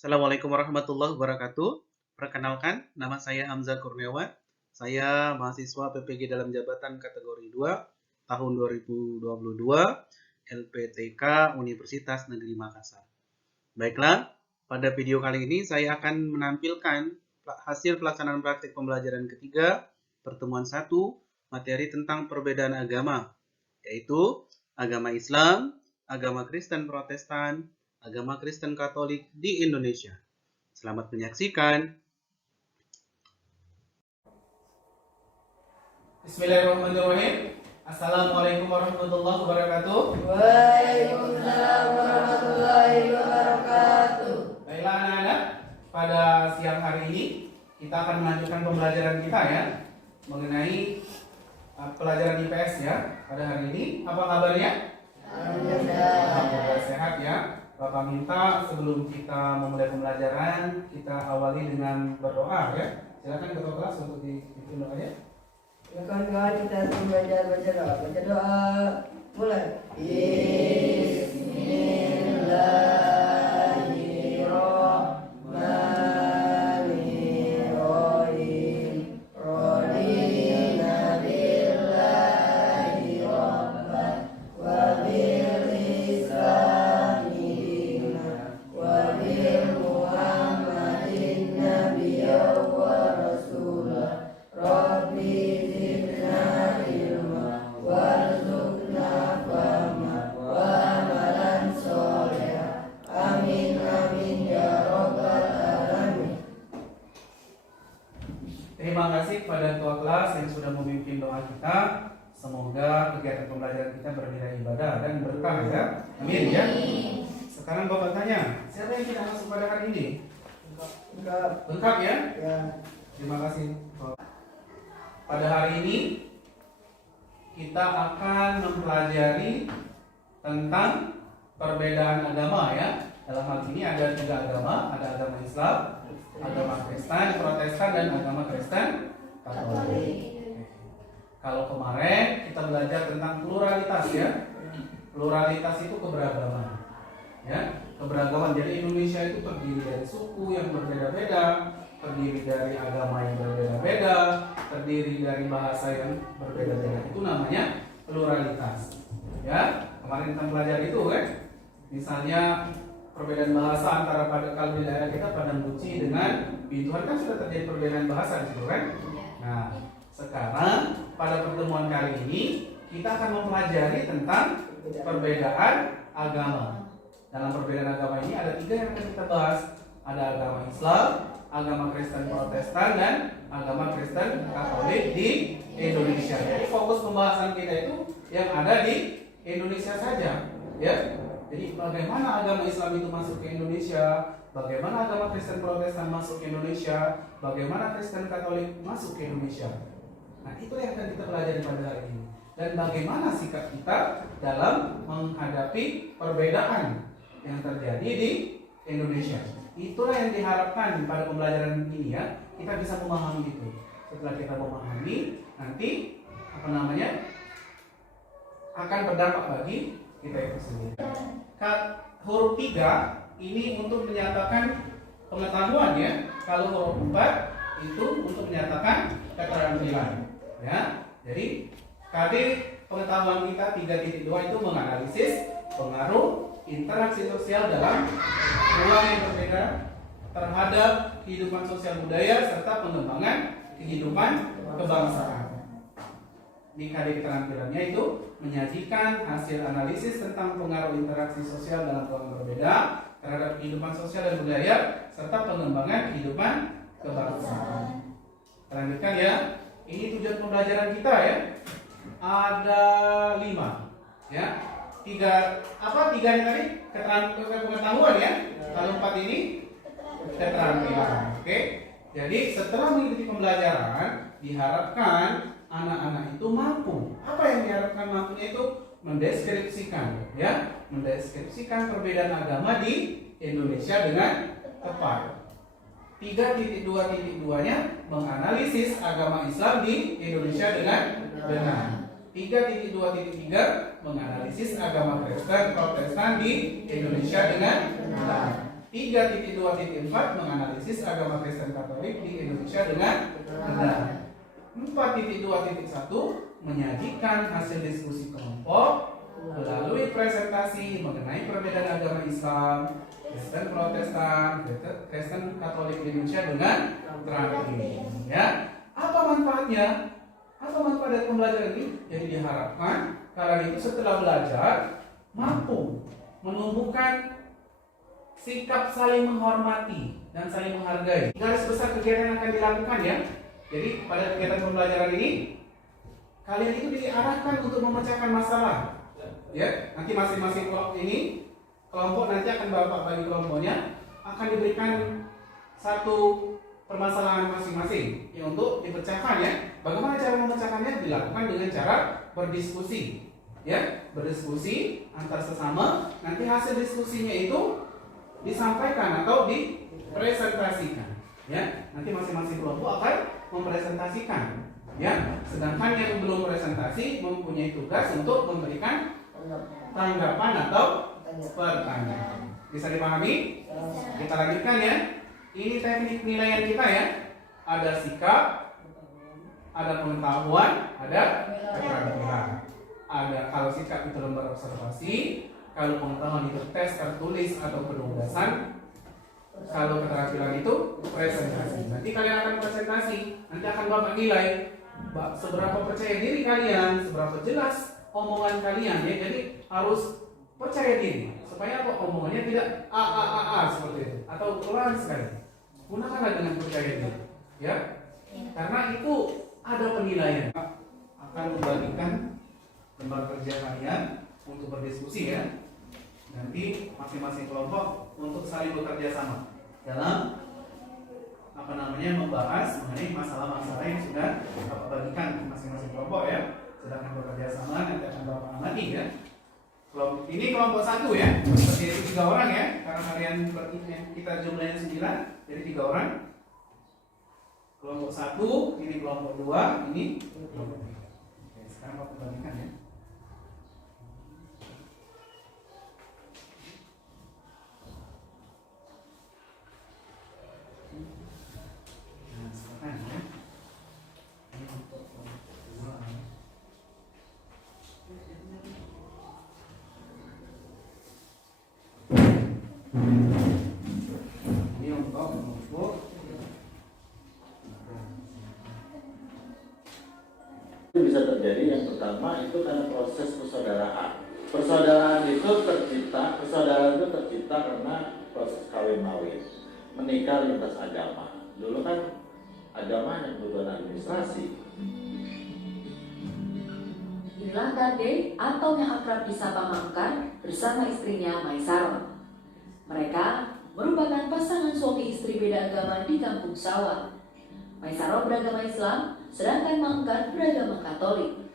Assalamualaikum warahmatullahi wabarakatuh. Perkenalkan, nama saya Hamzah Kurniawan. Saya mahasiswa PPG dalam jabatan kategori 2 tahun 2022 LPTK Universitas Negeri Makassar. Baiklah, pada video kali ini saya akan menampilkan hasil pelaksanaan praktik pembelajaran ketiga pertemuan 1 materi tentang perbedaan agama, yaitu agama Islam, agama Kristen Protestan, agama Kristen Katolik di Indonesia. Selamat menyaksikan. Bismillahirrahmanirrahim. Assalamualaikum warahmatullahi wabarakatuh. Waalaikumsalam warahmatullahi wabarakatuh. Baiklah anak-anak, pada siang hari ini kita akan melanjutkan pembelajaran kita ya mengenai pelajaran IPS ya. Pada hari ini apa kabarnya? Alhamdulillah sehat ya. Bapak minta sebelum kita memulai pembelajaran kita awali dengan berdoa ya. Silakan ketua kelas untuk dipimpin doanya. Kawan-kawan kita belajar baca doa. Mulai. Bismillahirrahmanirrahim. Radina billahi rabban wa bil islami dinan wa bil muhammadin nabiyyan wa rasulah. Rabbi zidna ilma warzuqna fahma wa amalan sholihah. Amin amin ya rabbal alamin. Terima kasih kepada ketua kelas yang sudah memimpin doa kita. Semoga kegiatan pembelajaran kita bernilai ibadah dan berkah ya. Amin ya. Sekarang Bapak tanya, siapa yang tidak masuk pada hari ini? Enggak. Lengkap ya? Ya. Terima kasih. Pada hari ini kita akan mempelajari tentang perbedaan agama ya. Dalam hal ini ada 3 agama, ada agama Islam, agama Kristen, Protestan, dan agama Kristen Katolik. Kalau kemarin kita belajar tentang pluralitas ya. Pluralitas itu keberagaman. Ya, keberagaman. Jadi Indonesia itu terdiri dari suku yang berbeda-beda, terdiri dari agama yang berbeda-beda, terdiri dari bahasa yang berbeda-beda. Itu namanya pluralitas. Ya, kemarin kita belajar itu kan. Misalnya perbedaan bahasa antara kalau di daerah kita Padang Buci dengan Bintuan kan sudah terjadi perbedaan bahasa di situ kan. Nah, sekarang pada pertemuan kali ini kita akan mempelajari tentang perbedaan agama. Dalam perbedaan agama ini ada 3 yang akan kita bahas. Ada agama Islam, agama Kristen Protestan, dan agama Kristen Katolik di Indonesia. Jadi fokus pembahasan kita itu yang ada di Indonesia saja, ya. Jadi bagaimana agama Islam itu masuk ke Indonesia, bagaimana agama Kristen Protestan masuk ke Indonesia, bagaimana Kristen Katolik masuk ke Indonesia. Nah, itu yang akan kita pelajari pada hari ini. Dan bagaimana sikap kita dalam menghadapi perbedaan yang terjadi di Indonesia. Itulah yang diharapkan pada pembelajaran ini ya. Kita bisa memahami itu. Setelah kita memahami, nanti akan berdampak bagi kita itu sendiri. Huruf 3 ini untuk menyatakan pengetahuan ya. Kalau huruf 4 itu untuk menyatakan keterampilan ya. Jadi KD pengetahuan kita 3.2 itu menganalisis pengaruh interaksi sosial dalam ruang yang berbeda terhadap kehidupan sosial budaya serta pengembangan kehidupan kebangsaan. Di KD keterampilannya itu menyajikan hasil analisis tentang pengaruh interaksi sosial dalam ruang berbeda terhadap kehidupan sosial dan budaya serta pengembangan kehidupan kebangsaan. Lanjutkan ya. Ini tujuan pembelajaran kita ya. Ada 5 ya. 3 nya tadi? Pengetahuan ya. Kalau 4 ini keterampilan. Oke. Jadi setelah mengikuti pembelajaran diharapkan anak-anak itu mampu. Apa yang diharapkan mampunya itu mendeskripsikan ya, mendeskripsikan perbedaan agama di Indonesia dengan tepat. 3.2.2-nya menganalisis agama Islam di Indonesia dengan benar. 3.2.3 menganalisis agama Kristen Protestan di Indonesia dengan benar. 3.2.4 menganalisis agama Kristen Katolik di Indonesia dengan benar. 4.2.1 menyajikan hasil diskusi kelompok melalui presentasi mengenai perbedaan agama Islam, Kristen Protestan, Kristen Katolik di Indonesia dengan terakhir. Ya, apa manfaatnya? Apa manfaat dari pembelajaran ini? Jadi diharapkan kalian itu setelah belajar mampu menumbuhkan sikap saling menghormati dan saling menghargai. Garis besar kegiatan yang akan dilakukan ya. Jadi pada kegiatan pembelajaran ini kalian itu diarahkan untuk memecahkan masalah. Ya, nanti masing-masing kelompok nanti akan bapak bagi kelompoknya akan diberikan satu permasalahan masing-masing yang untuk dipecahkan ya. Bagaimana cara memecahkannya? Dilakukan dengan cara berdiskusi. Ya, berdiskusi antar sesama. Nanti hasil diskusinya itu disampaikan atau dipresentasikan. Ya, nanti masing-masing kelompok akan mempresentasikan. Ya, sedangkan yang belum presentasi mempunyai tugas untuk memberikan tanggapan atau pertanyaan. Bisa dipahami? Kita lanjutkan ya. Ini teknik penilaian kita ya. Ada sikap, ada pengetahuan, ada keterampilan. Ada kalau sikap itu lembar observasi, kalau pengetahuan itu tes tertulis atau penugasan, kalau keterampilan itu presentasi. Nanti kalian akan presentasi, nanti akan bapak nilai seberapa percaya diri kalian, seberapa jelas omongan kalian ya. Jadi harus percaya diri supaya apa, omongannya tidak seperti itu atau pelan sekali. Gunakanlah dengan percaya diri ya, karena itu ada penilaian. Akan membagikan lembar kerja kalian untuk berdiskusi ya. Nanti masing-masing kelompok untuk saling bekerja sama dalam membahas mengenai masalah-masalah yang sudah Bapak bagikan masing-masing kelompok ya. Sedangkan bekerja sama nanti akan Bapak amati ya. Ini kelompok 1 ya, terdiri 3 orang ya, karena kalian kita jumlahnya 9, jadi 3 orang. Kelompok 1, ini kelompok 2, ini kelompok 3. Oke, sekarang Bapak bagikan ya. Itu bisa terjadi. Yang pertama itu karena proses persaudaraan. Persaudaraan itu tercipta karena proses kawin mawin, menikah lintas agama. Dulu kan agama hanya kebutuhan administrasi. Inilah Kade atau yang akrab disapa Mangkar bersama istrinya Maisaro. Mereka merupakan pasangan suami istri beda agama di Kampung Sawah. Maisaro beragama Islam, sedangkan Mangkar beragama Katolik.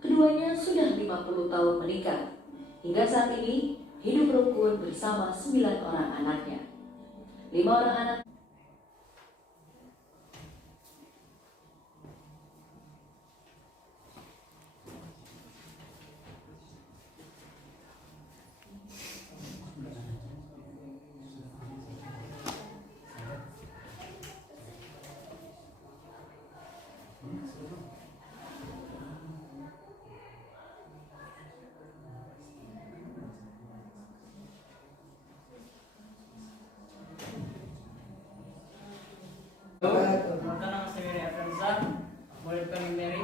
Keduanya sudah 50 tahun menikah. Hingga saat ini hidup rukun bersama 9 orang anaknya. 5 orang anak Maka nama saya Mary Afranza, boleh dipanggil Mary.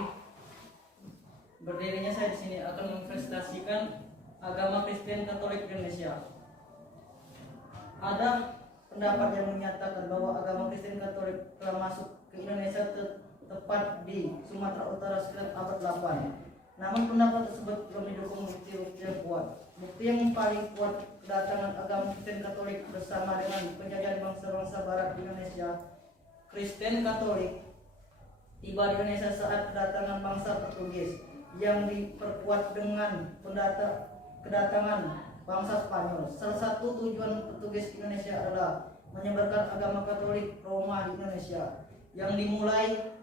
Berdirinya saya di sini akan mempresentasikan agama Kristen Katolik Indonesia. Ada pendapat yang menyatakan bahwa agama Kristen Katolik telah masuk ke Indonesia tepat di Sumatera Utara sekitar abad 8. Namun pendapat tersebut belum didukung bukti-bukti yang kuat. Bukti yang paling kuat kedatangan agama Kristen Katolik bersama dengan penjajahan bangsa-bangsa Barat di Indonesia. Kristen Katolik tiba di Indonesia saat kedatangan bangsa Portugis yang diperkuat dengan kedatangan bangsa Spanyol. Salah satu tujuan Portugis di Indonesia adalah menyebarkan agama Katolik Roma di Indonesia yang dimulai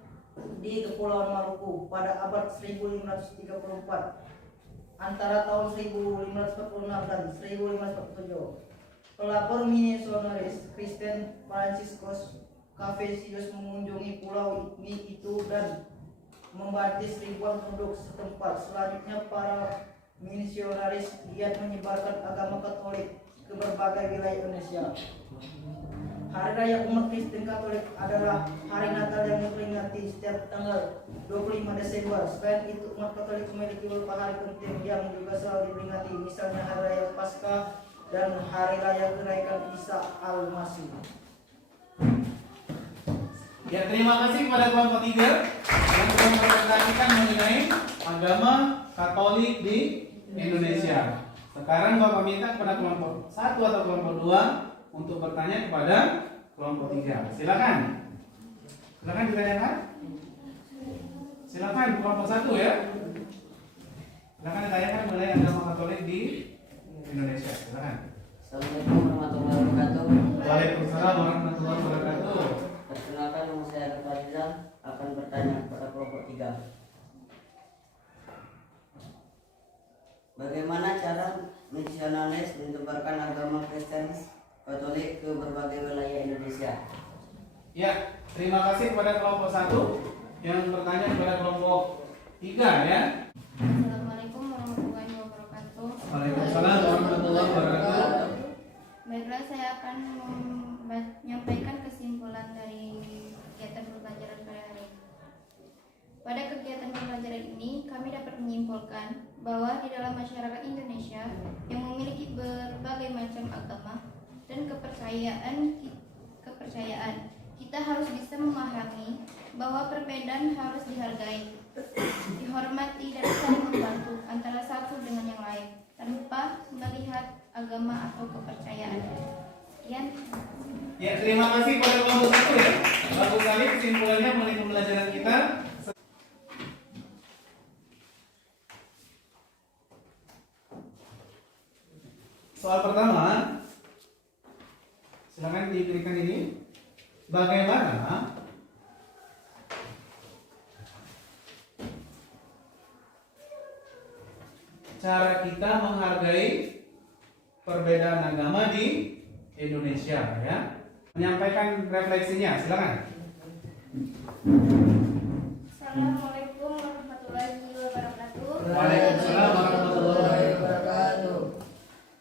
di Kepulauan Maluku pada abad 1534 antara tahun 1546 dan 1547. pelapor misionaris Kristen Franciscus Cavesius mengunjungi pulau itu dan membaptis ribuan penduduk setempat. Selanjutnya para misionaris giat menyebarkan agama Katolik ke berbagai wilayah Indonesia. Hari Raya umat Kristen Katolik adalah hari Natal yang diperingati setiap tanggal 25 Desember. Selain itu, umat Katolik memiliki beberapa hari penting yang juga selalu diperingati, misalnya Hari Raya Paskah dan Hari Raya Kenaikan Isa Al-Masih. Ya, terima kasih kepada kelompok 3 yang telah mempresentasikan mengenai agama Katolik di Indonesia. Sekarang Bapak minta kepada kelompok 1 atau kelompok 2 untuk bertanya kepada kelompok 3. Silakan. Silakan ditanyakan. Silakan kelompok 1 ya. Silakan ditanyakan mengenai agama Katolik di Indonesia. Silakan. Assalamualaikum warahmatullahi wabarakatuh. Waalaikumsalam warahmatullahi wabarakatuh. Perkenalkan, nama saya Dr. Rizal, akan bertanya kepada kelompok 3. Bagaimana cara misionaris menyebarkan agama Kristen Katolik ke berbagai wilayah Indonesia? Ya, terima kasih kepada kelompok 1 yang bertanya kepada kelompok 3 ya. Assalamualaikum warahmatullahi wabarakatuh. Waalaikumsalam warahmatullahi wabarakatuh. Baiklah, saya akan menyampaikan kesimpulan dari kegiatan pembelajaran pada hari ini. Pada kegiatan pembelajaran ini, kami dapat menyimpulkan bahwa di dalam masyarakat Indonesia yang memiliki berbagai macam agama dan kepercayaan, kita harus bisa memahami bahwa perbedaan harus dihargai, dihormati, dan saling membantu antara satu dengan yang lain tanpa melihat agama atau kepercayaan. Sekian. Ya, terima kasih kepada kelompok 1 ya. Bagus sekali kesimpulannya mengenai pembelajaran kita. Soal pertama, silakan diberikan ini. Bagaimana cara kita menghargai perbedaan agama di Indonesia ya? Menyampaikan refleksinya, silakan. Assalamualaikum warahmatullahi wabarakatuh. Waalaikumsalam warahmatullahi wabarakatuh.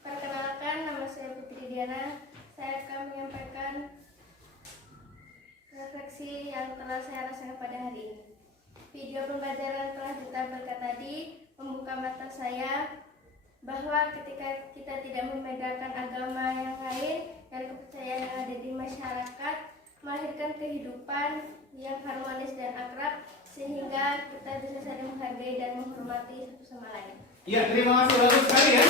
Perkenalkan, nama saya Putri Diana. Saya akan menyampaikan refleksi yang telah saya rasakan pada hari ini. Video pembelajaran telah ditampilkan tadi membuka mata saya bahwa ketika kita tidak membedakan agama yang lain dan kepercayaan yang ada di masyarakat, melahirkan kehidupan yang harmonis dan akrab sehingga kita bisa saling menghargai dan menghormati satu sama lain. Ya, terima kasih, bagus sekali ya.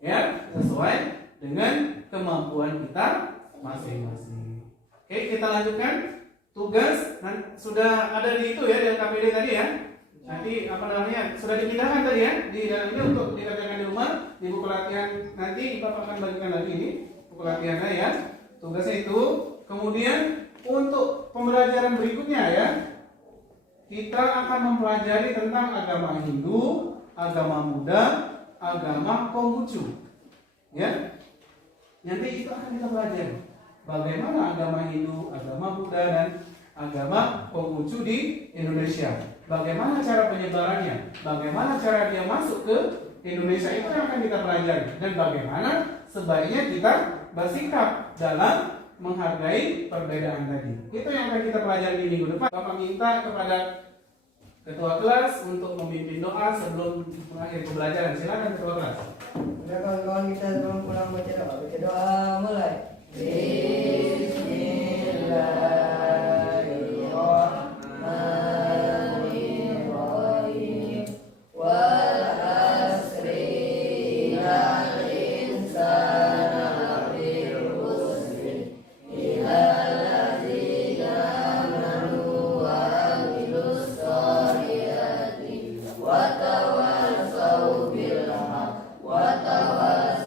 Ya, sesuai dengan kemampuan kita masing-masing. Oke, kita lanjutkan. Tugas sudah ada di itu ya, di LKPD tadi ya. Nanti sudah dipindahkan tadi ya di dalam ini untuk dikerjakan di rumah. Di buku latihan nanti Bapak akan bagikan lagi ini buku latihannya ya. Tugasnya itu. Kemudian untuk pembelajaran berikutnya ya, kita akan mempelajari tentang agama Hindu, agama Buddha, agama Konghucu. Ya, nanti itu akan kita pelajari bagaimana agama Hindu, agama Buddha, dan agama Konghucu di Indonesia. Bagaimana cara penyebarannya, bagaimana cara dia masuk ke Indonesia, itu yang akan kita pelajari. Dan bagaimana sebaiknya kita bersikap dalam menghargai perbedaan tadi. Itu yang akan kita pelajari di minggu depan. Bapak minta kepada ketua kelas untuk memimpin doa sebelum mengakhiri pembelajaran. Silakan ketua kelas. Udah kawan-kawan, kita sebelum pulang baca doa mulai.